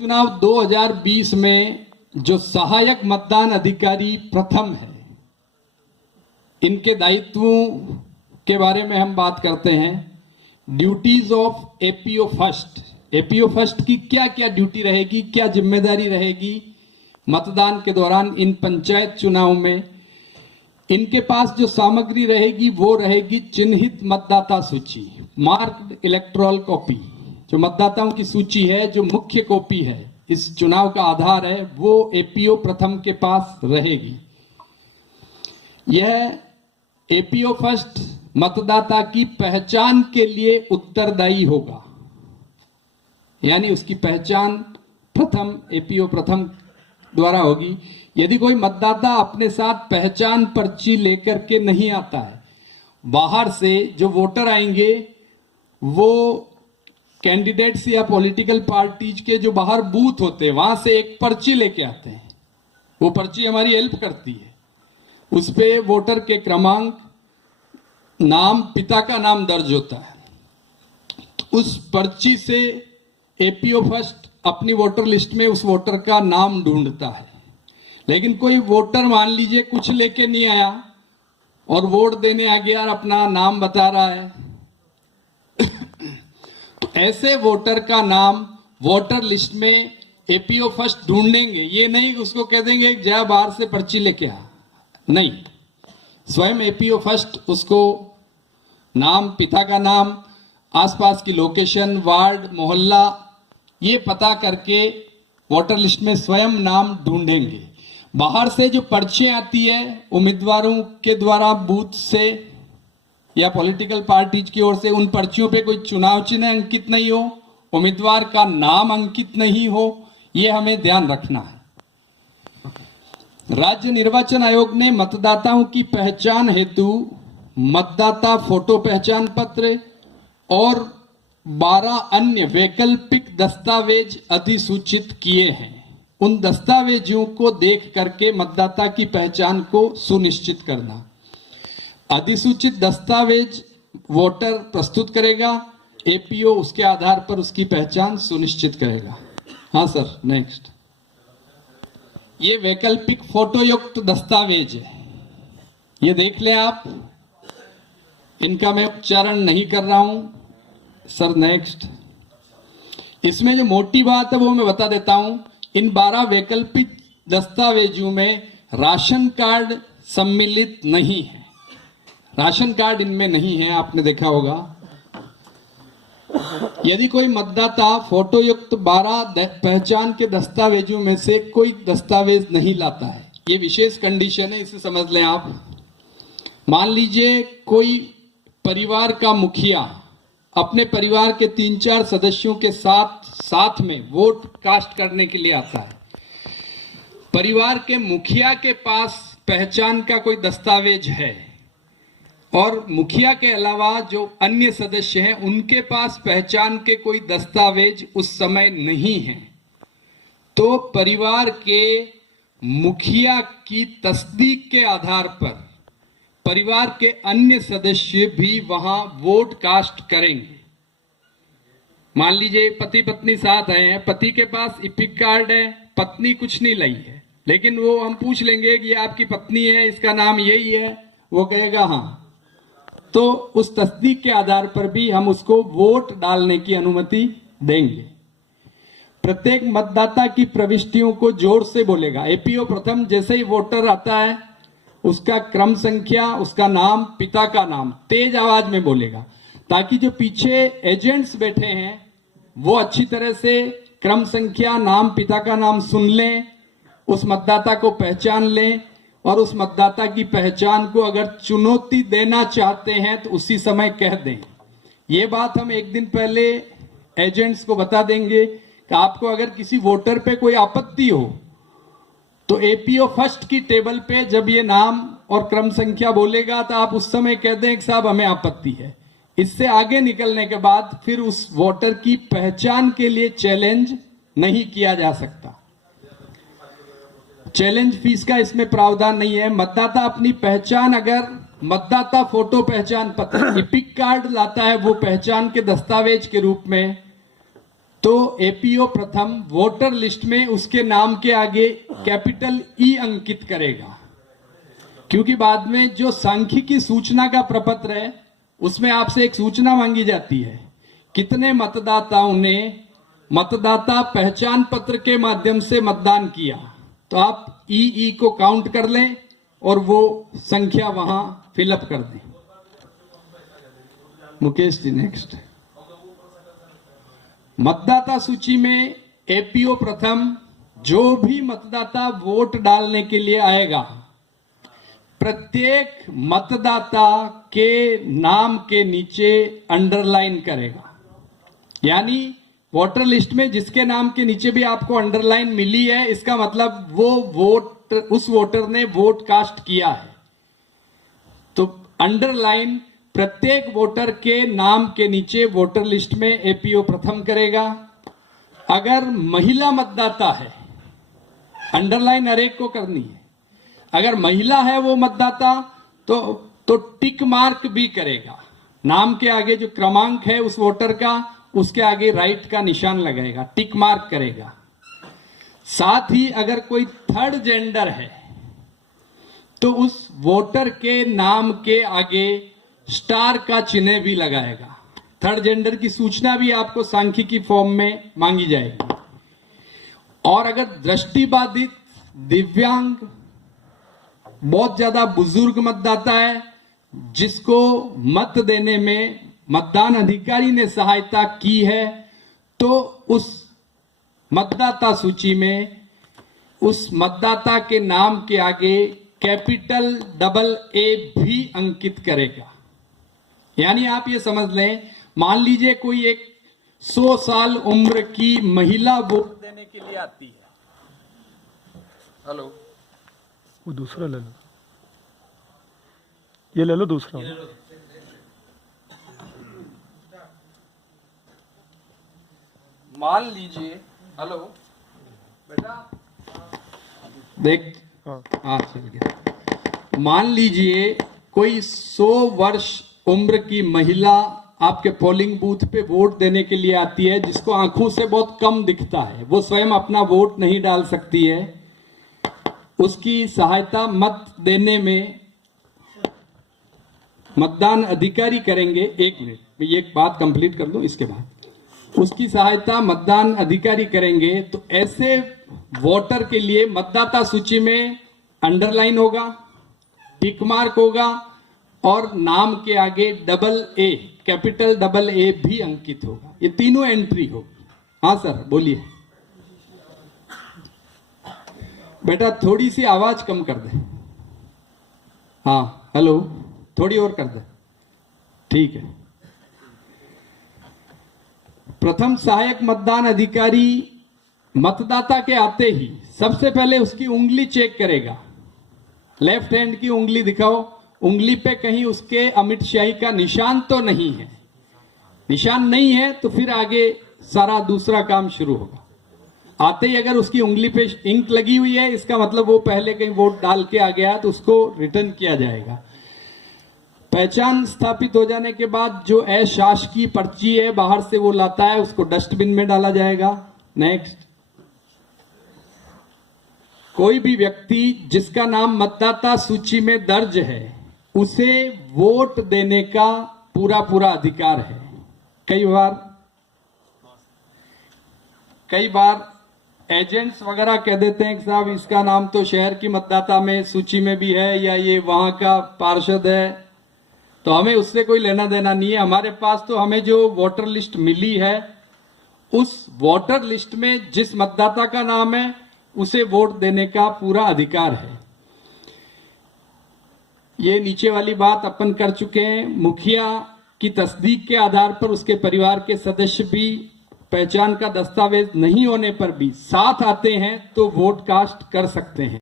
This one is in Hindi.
चुनाव 2020 में जो सहायक मतदान अधिकारी प्रथम है, इनके दायित्वों के बारे में हम बात करते हैं। Duties of APO first. APO first की क्या क्या ड्यूटी रहेगी, क्या जिम्मेदारी रहेगी मतदान के दौरान इन पंचायत चुनाव में। इनके पास जो सामग्री रहेगी वो रहेगी चिन्हित मतदाता सूची, मार्क्ड इलेक्टोरल कॉपी। जो मतदाताओं की सूची है, जो मुख्य कॉपी है, इस चुनाव का आधार है, वो एपीओ प्रथम के पास रहेगी। यह एपीओ फर्स्ट मतदाता की पहचान के लिए उत्तरदायी होगा, यानी उसकी पहचान प्रथम एपीओ प्रथम द्वारा होगी। यदि कोई मतदाता अपने साथ पहचान पर्ची लेकर के नहीं आता है, बाहर से जो वोटर आएंगे वो कैंडिडेट्स या पॉलिटिकल पार्टीज के जो बाहर बूथ होते हैं वहां से एक पर्ची लेके आते हैं। वो पर्ची हमारी हेल्प करती है। उस पे वोटर के क्रमांक, नाम, पिता का नाम दर्ज होता है। उस पर्ची से एपीओ फर्स्ट अपनी वोटर लिस्ट में उस वोटर का नाम ढूंढता है। लेकिन कोई वोटर मान लीजिए कुछ लेके नहीं आया और वोट देने आ गया और अपना नाम बता रहा है, तो ऐसे वोटर का नाम वोटर लिस्ट में एपीओ फर्स्ट ढूंढेंगे। ये नहीं उसको कह देंगे जा बाहर से पर्ची लेके आ, नहीं, स्वयं एपीओ फर्स्ट उसको नाम, पिता का नाम, आसपास की लोकेशन, वार्ड, मोहल्ला, ये पता करके वोटर लिस्ट में स्वयं नाम ढूंढेंगे। बाहर से जो पर्चियां आती है उम्मीदवारों के द्वारा बूथ से या पॉलिटिकल पार्टीज की ओर से, उन पर्चियों पे कोई चुनाव चिन्ह अंकित नहीं हो, उम्मीदवार का नाम अंकित नहीं हो, ये हमें ध्यान रखना है। राज्य निर्वाचन आयोग ने मतदाताओं की पहचान हेतु मतदाता फोटो पहचान पत्र और 12 अन्य वैकल्पिक दस्तावेज अधिसूचित किए हैं। उन दस्तावेजों को देख करके मतदाता की पहचान को सुनिश्चित करना। अधिसूचित दस्तावेज वोटर प्रस्तुत करेगा, एपीओ उसके आधार पर उसकी पहचान सुनिश्चित करेगा। हाँ सर, नेक्स्ट। ये वैकल्पिक फोटो युक्त दस्तावेज है, ये देख लें आप। इनका मैं उच्चारण नहीं कर रहा हूं सर। नेक्स्ट। इसमें जो मोटी बात है वो मैं बता देता हूं। इन 12 वैकल्पिक दस्तावेजों में राशन कार्ड सम्मिलित नहीं है। राशन कार्ड इनमें नहीं है, आपने देखा होगा। यदि कोई मतदाता फोटो युक्त 12 पहचान के दस्तावेजों में से कोई दस्तावेज नहीं लाता है, ये विशेष कंडीशन है, इसे समझ लें आप। मान लीजिए कोई परिवार का मुखिया अपने परिवार के 3-4 सदस्यों के साथ में वोट कास्ट करने के लिए आता है। परिवार के मुखिया के पास पहचान का कोई दस्तावेज है और मुखिया के अलावा जो अन्य सदस्य हैं उनके पास पहचान के कोई दस्तावेज उस समय नहीं है, तो परिवार के मुखिया की तस्दीक के आधार पर परिवार के अन्य सदस्य भी वहां वोट कास्ट करेंगे। मान लीजिए पति पत्नी साथ आए हैं, पति के पास इपिक कार्ड है, पत्नी कुछ नहीं लाई है, लेकिन वो हम पूछ लेंगे कि आपकी पत्नी है, इसका नाम यही है, वो कहेगा हाँ, तो उस तस्दीक के आधार पर भी हम उसको वोट डालने की अनुमति देंगे। प्रत्येक मतदाता की प्रविष्टियों को जोर से बोलेगा। एपीओ प्रथम जैसे ही वोटर आता है उसका क्रम संख्या, उसका नाम, पिता का नाम तेज आवाज में बोलेगा, ताकि जो पीछे एजेंट्स बैठे हैं वो अच्छी तरह से क्रम संख्या, नाम, पिता का नाम सुन लें, उस मतदाता को पहचान लें और उस मतदाता की पहचान को अगर चुनौती देना चाहते हैं तो उसी समय कह दें। ये बात हम एक दिन पहले एजेंट्स को बता देंगे कि आपको अगर किसी वोटर पे कोई आपत्ति हो तो एपीओ फर्स्ट की टेबल पे जब ये नाम और क्रम संख्या बोलेगा तो आप उस समय कह दें कि साहब हमें आपत्ति है। इससे आगे निकलने के बाद फिर उस वोटर की पहचान के लिए चैलेंज नहीं किया जा सकता। चैलेंज फीस का इसमें प्रावधान नहीं है। मतदाता अपनी पहचान अगर मतदाता फोटो पहचान पत्र इपिक कार्ड लाता है वो पहचान के दस्तावेज के रूप में, तो एपीओ प्रथम वोटर लिस्ट में उसके नाम के आगे कैपिटल ई अंकित करेगा, क्योंकि बाद में जो सांख्यिकी सूचना का प्रपत्र है उसमें आपसे एक सूचना मांगी जाती है, कितने मतदाताओं ने मतदाता पहचान पत्र के माध्यम से मतदान किया, तो आप ई को काउंट कर लें और वो संख्या वहां फिलअप कर दें। मुकेश जी नेक्स्ट। मतदाता सूची में एपीओ प्रथम जो भी मतदाता वोट डालने के लिए आएगा, प्रत्येक मतदाता के नाम के नीचे अंडरलाइन करेगा। यानी वोटर लिस्ट में जिसके नाम के नीचे भी आपको अंडरलाइन मिली है, इसका मतलब वो वोट, उस वोटर ने वोट कास्ट किया है। तो अंडरलाइन प्रत्येक वोटर के नाम के नीचे वोटर लिस्ट में एपीओ प्रथम करेगा। अगर महिला मतदाता है, अंडरलाइन हर एक को करनी है। अगर महिला है वो मतदाता तो टिक मार्क भी करेगा। नाम के आगे जो क्रमांक है उस वोटर का, उसके आगे राइट का निशान लगाएगा, टिक मार्क करेगा। साथ ही अगर कोई थर्ड जेंडर है तो उस वोटर के नाम के आगे स्टार का चिन्ह भी लगाएगा। थर्ड जेंडर की सूचना भी आपको सांख्यिकी फॉर्म में मांगी जाएगी। और अगर दृष्टिबाधित, दिव्यांग, बहुत ज्यादा बुजुर्ग मतदाता है जिसको मत देने में मतदान अधिकारी ने सहायता की है, तो उस मतदाता सूची में उस मतदाता के नाम के आगे कैपिटल AA भी अंकित करेगा। यानी आप ये समझ लें, मान लीजिए कोई एक 100 साल उम्र की महिला वोट देने के लिए आती है। हेलो, वो दूसरा ले लो, ये ले लो दूसरा। मान लीजिए, हेलो बेटा देख, हाँ चल गया। मान लीजिए कोई 100 वर्ष उम्र की महिला आपके पोलिंग बूथ पे वोट देने के लिए आती है, जिसको आंखों से बहुत कम दिखता है, वो स्वयं अपना वोट नहीं डाल सकती है। उसकी सहायता मत देने में मतदान अधिकारी करेंगे। एक मिनट, मैं ये बात कंप्लीट कर दूं, इसके बाद उसकी सहायता मतदान अधिकारी करेंगे। तो ऐसे वोटर के लिए मतदाता सूची में अंडरलाइन होगा, टिक मार्क होगा और नाम के आगे AA, कैपिटल AA भी अंकित होगा। ये तीनों एंट्री होगी। हाँ सर बोलिए। बेटा थोड़ी सी आवाज कम कर दे। हाँ हेलो, थोड़ी और कर दे, ठीक है। प्रथम सहायक मतदान अधिकारी मतदाता के आते ही सबसे पहले उसकी उंगली चेक करेगा। लेफ्ट हैंड की उंगली दिखाओ, उंगली पे कहीं उसके अमिट शाही का निशान तो नहीं है। निशान नहीं है तो फिर आगे सारा दूसरा काम शुरू होगा। आते ही अगर उसकी उंगली पे इंक लगी हुई है, इसका मतलब वो पहले कहीं वोट डाल के आ गया, तो उसको रिटर्न किया जाएगा। पहचान स्थापित हो जाने के बाद जो अशासकीय पर्ची है बाहर से वो लाता है, उसको डस्टबिन में डाला जाएगा। नेक्स्ट, कोई भी व्यक्ति जिसका नाम मतदाता सूची में दर्ज है उसे वोट देने का पूरा अधिकार है। कई बार एजेंट्स वगैरह कह देते हैं कि साहब इसका नाम तो शहर की मतदाता में सूची में भी है या ये वहां का पार्षद है, तो हमें उससे कोई लेना देना नहीं है। हमारे पास तो हमें जो वोटर लिस्ट मिली है उस वोटर लिस्ट में जिस मतदाता का नाम है उसे वोट देने का पूरा अधिकार है। ये नीचे वाली बात अपन कर चुके हैं। मुखिया की तस्दीक के आधार पर उसके परिवार के सदस्य भी पहचान का दस्तावेज नहीं होने पर भी साथ आते हैं तो वोट कास्ट कर सकते हैं।